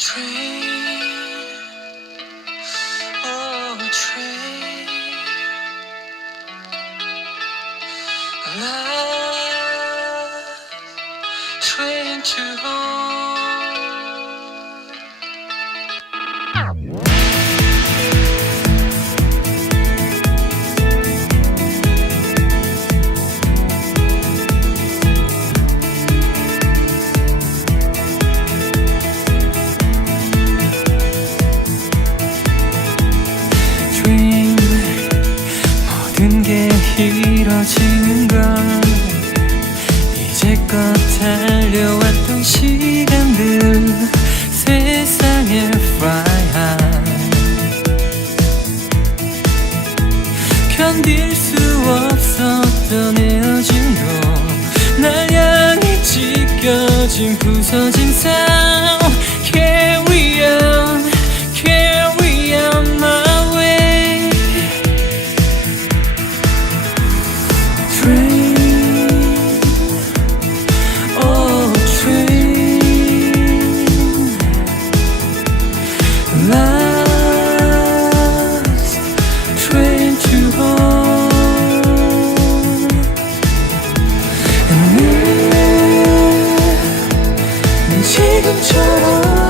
Train, oh train, last train to home. 모든 게 길어지는 건 이제껏 달려왔던 시간들 세상에 fly high 견딜 수 없었던 헤어짐도 날 향해 찢겨진 부서진 삶 Carry on, carry on my way. Train, oh train, last train to home. 난 지금처럼